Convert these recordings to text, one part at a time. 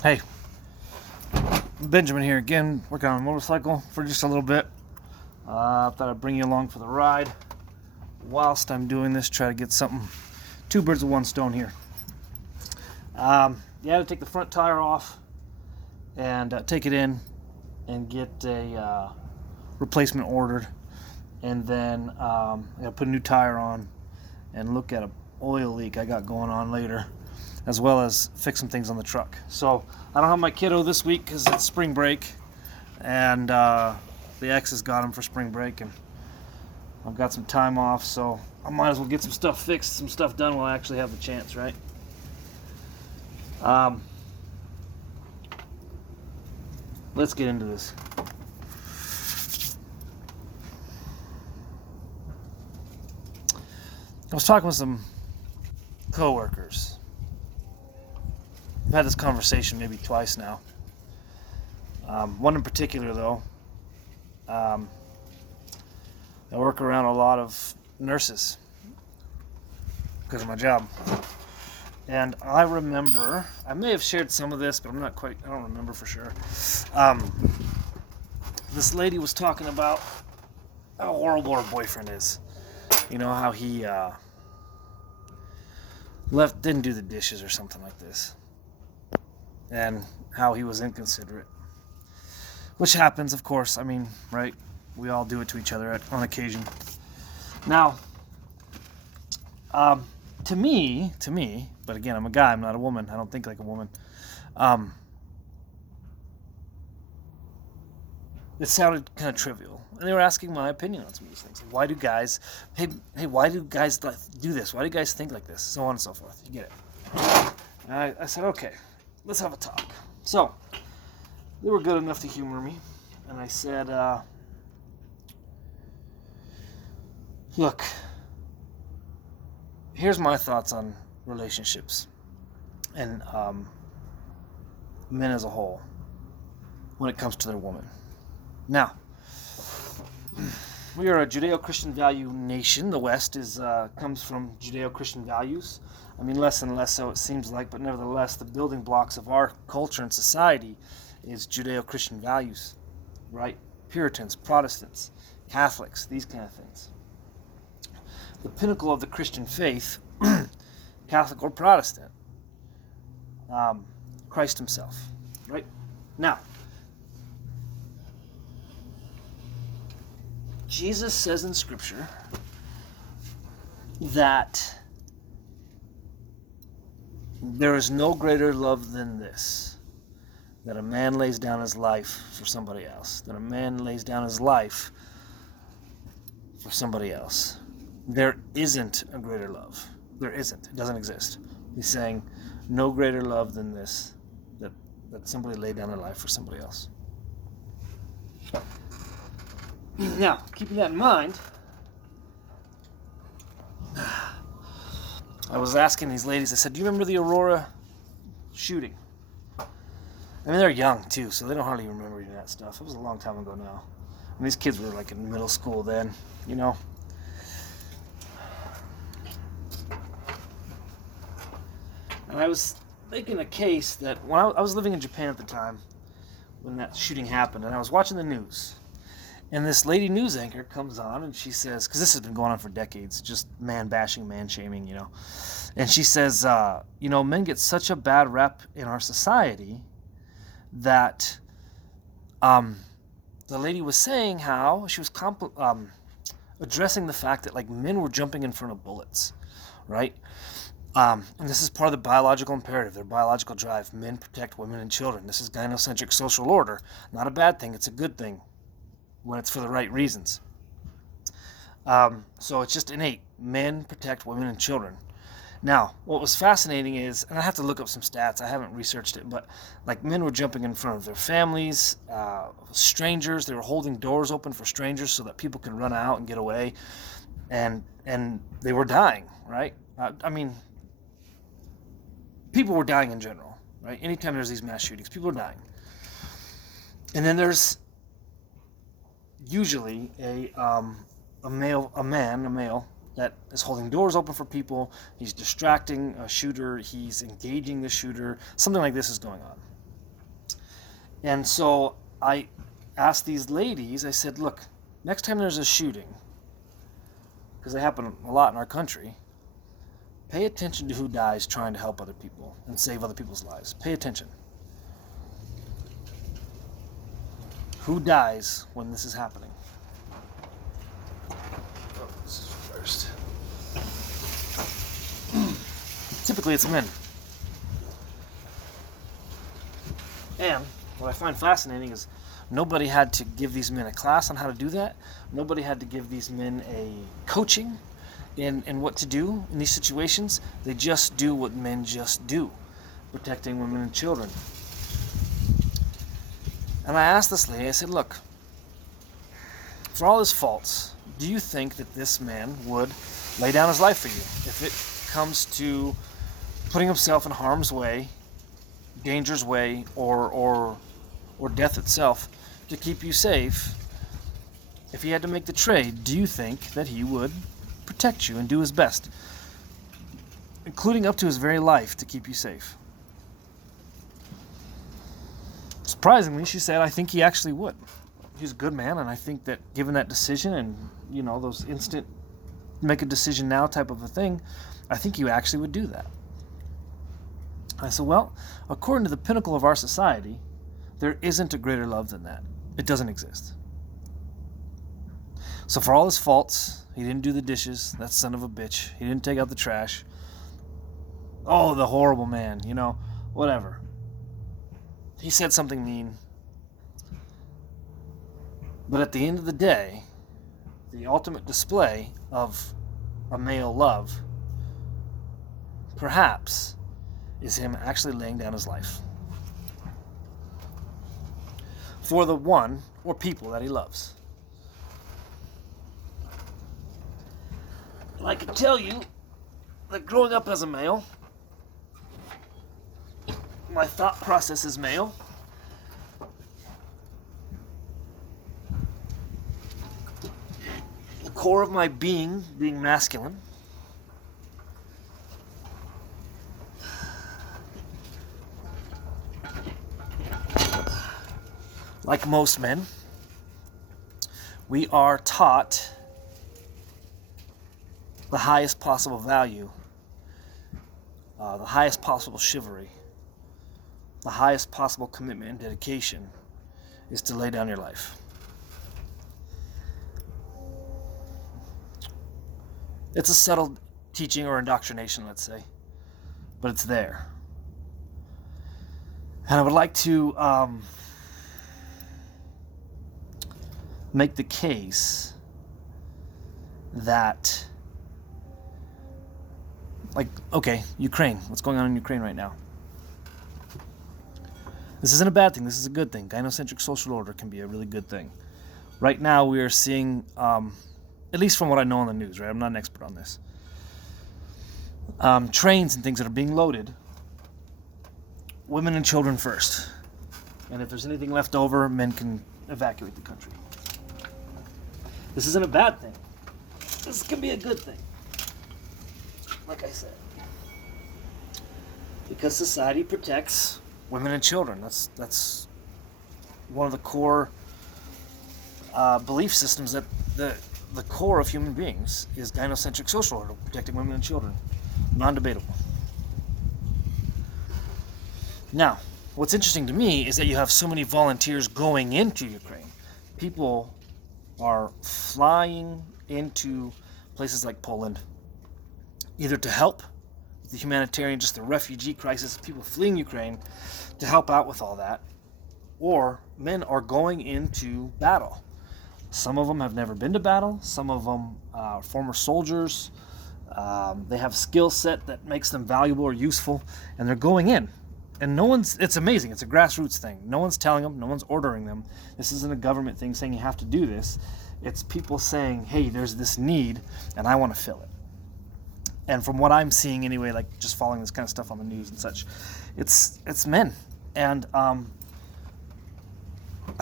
Hey, Benjamin here again, working on a motorcycle for just a little bit. Thought I'd bring you along for the ride. Whilst I'm doing this, try to get something, two birds with one stone here. You had to take the front tire off and take it in and get a replacement ordered. And then I gotta put a new tire on and look at an oil leak I got going on later, as well as fix some things on the truck. So I don't have my kiddo this week because it's spring break, and the ex has got him for spring break, and I've got some time off, so I might as well get some stuff fixed, some stuff done while I actually have the chance, right? Let's get into this. I was talking with some coworkers. I've had this conversation maybe twice now. One in particular, though. I work around a lot of nurses because of my job. And I remember, I may have shared some of this, but I don't remember for sure. This lady was talking about how horrible her boyfriend is. You know, how he didn't do the dishes or something like this. And how he was inconsiderate. Which happens, of course. I mean, right? We all do it to each other on occasion. Now, to me, but again, I'm a guy, I'm not a woman. I don't think like a woman. It sounded kind of trivial. And they were asking my opinion on some of these things. Why do guys, why do guys do this? Why do guys think like this? So on and so forth. You get it. And I said, okay, let's have a talk. So, they were good enough to humor me. And I said, look, here's my thoughts on relationships and men as a whole when it comes to their woman. Now, we are a Judeo-Christian value nation. The West comes from Judeo-Christian values. I mean, less and less so it seems like, but nevertheless, the building blocks of our culture and society is Judeo-Christian values, right? Puritans, Protestants, Catholics, these kind of things. The pinnacle of the Christian faith, Catholic or Protestant, Christ himself, right? Now, Jesus says in Scripture that there is no greater love than this, that a man lays down his life for somebody else, that a man lays down his life for somebody else. There isn't a greater love. There isn't. It doesn't exist. He's saying no greater love than this, that somebody laid down their life for somebody else. Now, keeping that in mind, I was asking these ladies, I said, do you remember the Aurora shooting? I mean, they're young, too, so they don't hardly remember any of that stuff. It was a long time ago now. And these kids were, like, in middle school then, you know. And I was making a case that when I was living in Japan at the time, when that shooting happened, and I was watching the news. And this lady news anchor comes on and she says, because this has been going on for decades, just man bashing, man shaming, you know. And she says, men get such a bad rep in our society that the lady was saying how she was addressing the fact that like men were jumping in front of bullets, right? And this is part of the biological imperative, their biological drive. Men protect women and children. This is gynocentric social order. Not a bad thing, it's a good thing when it's for the right reasons. So it's just innate. Men protect women and children. Now, what was fascinating is, and I have to look up some stats, I haven't researched it, but like men were jumping in front of their families, strangers, they were holding doors open for strangers so that people could run out and get away, and they were dying, right? I mean, people were dying in general, right? Anytime there's these mass shootings, people are dying. And then there's usually a male that is holding doors open for people. He's distracting a shooter. He's engaging the shooter. Something like this is going on. And so I asked these ladies, I said, look, next time there's a shooting, because they happen a lot in our country, pay attention to who dies trying to help other people and save other people's lives. Pay attention. Who dies when this is happening? Oh, this is first. Typically, it's men. And what I find fascinating is nobody had to give these men a class on how to do that. Nobody had to give these men a coaching in what to do in these situations. They just do what men just do, protecting women and children. And I asked this lady, I said, look, for all his faults, do you think that this man would lay down his life for you if it comes to putting himself in harm's way, danger's way, or death itself to keep you safe? If he had to make the trade, do you think that he would protect you and do his best, including up to his very life, to keep you safe? Surprisingly, she said, I think he actually would. He's a good man, and I think that given that decision and, those instant make a decision now type of a thing, I think he actually would do that. I said, well, according to the pinnacle of our society, there isn't a greater love than that. It doesn't exist. So for all his faults, he didn't do the dishes, that son of a bitch. He didn't take out the trash. Oh, the horrible man, whatever. He said something mean. But at the end of the day, the ultimate display of a male love, perhaps, is him actually laying down his life for the one or people that he loves. And I can tell you that growing up as a male, my thought process is male. The core of my being masculine. Like most men, we are taught the highest possible value, the highest possible chivalry, the highest possible commitment and dedication is to lay down your life. It's a subtle teaching or indoctrination, let's say, but it's there. And I would like to make the case that, Ukraine, what's going on in Ukraine right now? This isn't a bad thing, this is a good thing. Gynocentric social order can be a really good thing. Right now we are seeing, at least from what I know on the news, right? I'm not an expert on this. Trains and things that are being loaded, women and children first. And if there's anything left over, men can evacuate the country. This isn't a bad thing. This can be a good thing. Like I said. Because society protects women and children. That's one of the core belief systems that the core of human beings is gynocentric social order, protecting women and children. Non-debatable. Now, what's interesting to me is that you have so many volunteers going into Ukraine. People are flying into places like Poland, either to help with the humanitarian, just the refugee crisis, people fleeing Ukraine, to help out with all that, or men are going into battle. Some of them have never been to battle. Some of them are former soldiers. They have skill set that makes them valuable or useful, and they're going in. And it's amazing. It's a grassroots thing. No one's telling them. No one's ordering them. This isn't a government thing saying you have to do this. It's people saying, hey, there's this need, and I want to fill it. And from what I'm seeing anyway, like just following this kind of stuff on the news and such, it's men. And I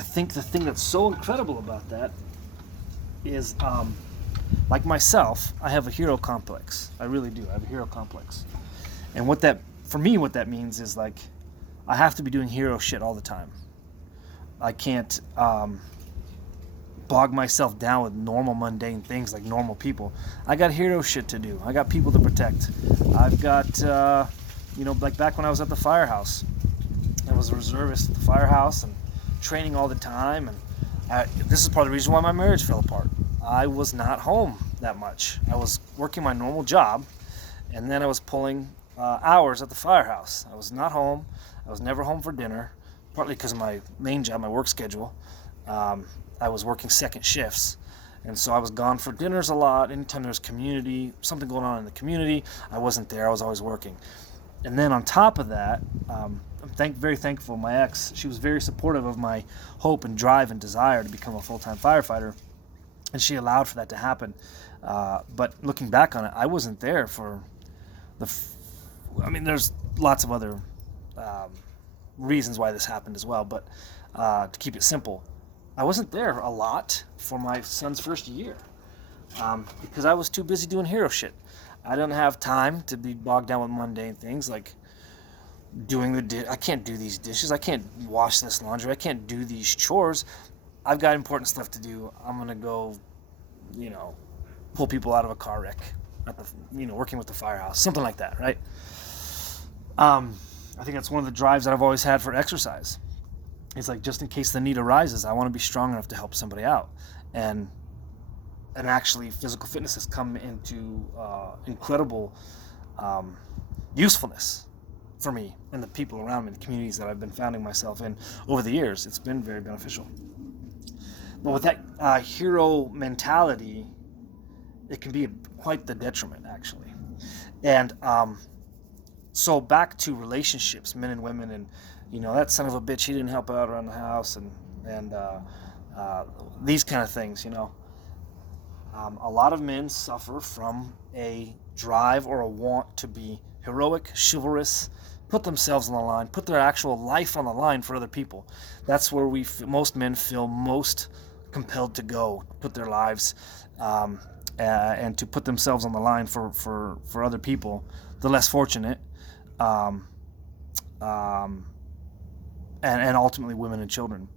think the thing that's so incredible about that is, like myself, I have a hero complex. I really do. I have a hero complex. And what that means is, like, I have to be doing hero shit all the time. I can't bog myself down with normal mundane things like normal people. I got hero shit to do. I got people to protect. I've got, like back when I was at the firehouse, I was a reservist at the firehouse and training all the time. And this is part of the reason why my marriage fell apart. I was not home that much. I was working my normal job, and then I was pulling hours at the firehouse. I was not home. I was never home for dinner, partly because of my main job, my work schedule. I was working second shifts, and so I was gone for dinners a lot. Anytime there was something going on in the community, I wasn't there. I was always working. And then on top of that, I'm very thankful. My ex, she was very supportive of my hope and drive and desire to become a full-time firefighter, and she allowed for that to happen. But looking back on it, I wasn't there for there's lots of other reasons why this happened as well, but to keep it simple, I wasn't there a lot for my son's first year because I was too busy doing hero shit. I didn't have time to be bogged down with mundane things like doing I can't do these dishes. I can't wash this laundry. I can't do these chores. I've got important stuff to do. I'm going to go, pull people out of a car wreck at the, working with the firehouse, something like that, right? I think that's one of the drives that I've always had for exercise. It's like, just in case the need arises, I want to be strong enough to help somebody out. And actually, physical fitness has come into incredible usefulness for me and the people around me, the communities that I've been founding myself in over the years. It's been very beneficial. But with that hero mentality, it can be quite the detriment, actually. And so back to relationships, men and women, and that son of a bitch, he didn't help out around the house, and these kind of things. A lot of men suffer from a drive or a want to be heroic, chivalrous, put themselves on the line, put their actual life on the line for other people. That's where most men feel most compelled to go, put their lives and to put themselves on the line for other people, the less fortunate, and ultimately women and children.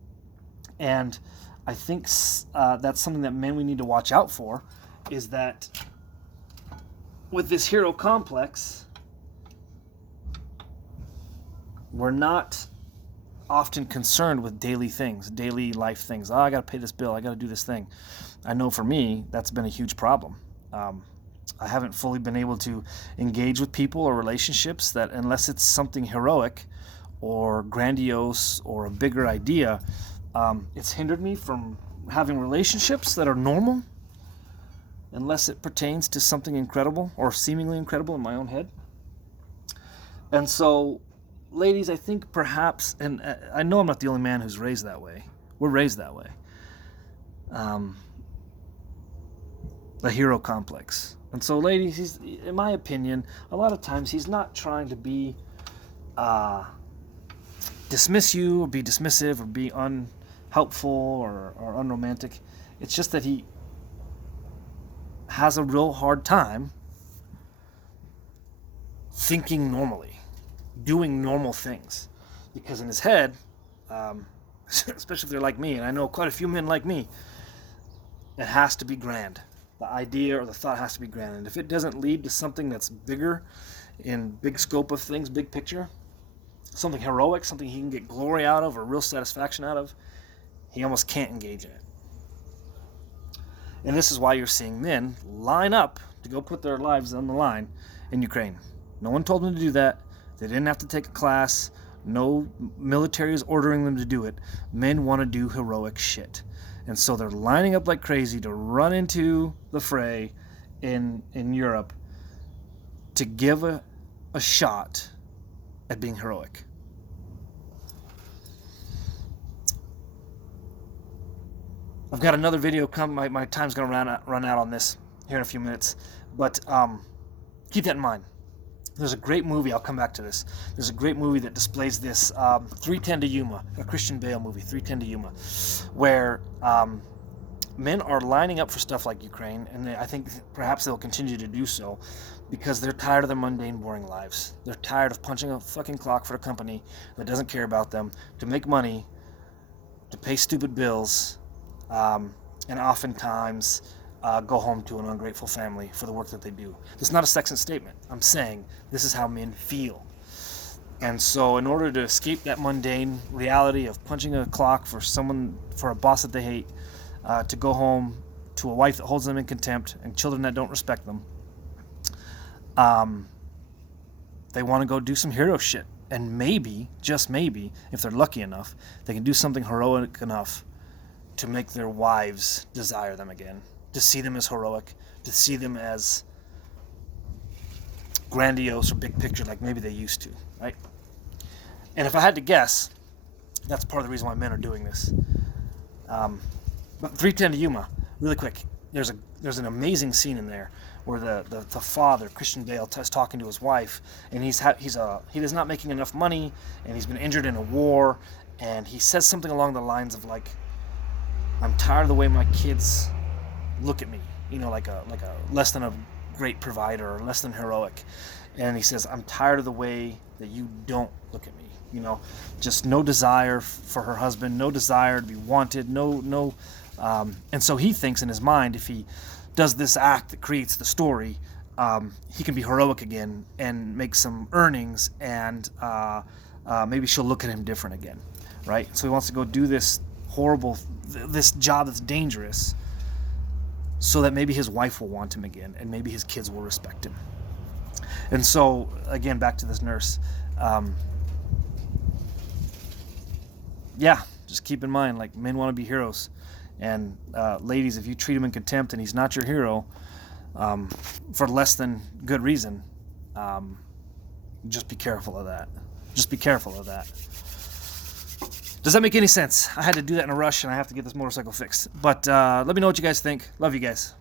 And I think that's something that we need to watch out for, is that with this hero complex, we're not often concerned with daily life things. I got to pay this bill. I got to do this thing. I know for me, that's been a huge problem. I haven't fully been able to engage with people or relationships that, unless it's something heroic or grandiose or a bigger idea, it's hindered me from having relationships that are normal, unless it pertains to something incredible or seemingly incredible in my own head. And so, ladies, I think perhaps, and I know I'm not the only man who's raised that way. We're raised that way. The hero complex. And so, ladies, in my opinion, a lot of times he's not trying to be dismiss you or be dismissive or be unhelpful or unromantic. It's just that he has a real hard time thinking normally, doing normal things, because in his head, especially if they're like me, and I know quite a few men like me, it has to be grand. The idea or the thought has to be grand, and if it doesn't lead to something that's bigger, in big scope of things, big picture, something heroic, something he can get glory out of or real satisfaction out of, he almost can't engage in it. And this is why you're seeing men line up to go put their lives on the line in Ukraine. No one told them to do that. They didn't have to take a class. No military is ordering them to do it. Men want to do heroic shit. And so they're lining up like crazy to run into the fray in Europe to give a shot at being heroic. I've got another video come. My time's going to run out on this here in a few minutes. But keep that in mind. There's a great movie, I'll come back to this. There's a great movie that displays this, 3:10 to Yuma, a Christian Bale movie, 3:10 to Yuma, where men are lining up for stuff like Ukraine, and I think perhaps they'll continue to do so because they're tired of their mundane, boring lives. They're tired of punching a fucking clock for a company that doesn't care about them to make money to pay stupid bills, and oftentimes go home to an ungrateful family for the work that they do. This is not a sexist statement. I'm saying this is how men feel. And so in order to escape that mundane reality of punching a clock for a boss that they hate, to go home to a wife that holds them in contempt and children that don't respect them, they want to go do some hero shit. And maybe, just maybe, if they're lucky enough, they can do something heroic enough to make their wives desire them again, to see them as heroic, to see them as grandiose or big picture like maybe they used to, right? And if I had to guess, that's part of the reason why men are doing this. But 3:10 to Yuma, really quick. There's an amazing scene in there where the father, Christian Bale, is talking to his wife, and he is not making enough money, and he's been injured in a war, and he says something along the lines of like, "I'm tired of the way my kids look at me," like a less than a great provider or less than heroic. And he says, "I'm tired of the way that you don't look at me." Just no desire for her husband, no desire to be wanted, and so he thinks in his mind, if he does this act that creates the story, he can be heroic again and make some earnings, and maybe she'll look at him different again, right? So he wants to go do this this job that's dangerous, so that maybe his wife will want him again, and maybe his kids will respect him. And so, again, back to this nurse. Just keep in mind, like, men want to be heroes. And ladies, if you treat him in contempt and he's not your hero, for less than good reason, just be careful of that. Just be careful of that. Does that make any sense? I had to do that in a rush, and I have to get this motorcycle fixed. But let me know what you guys think. Love you guys.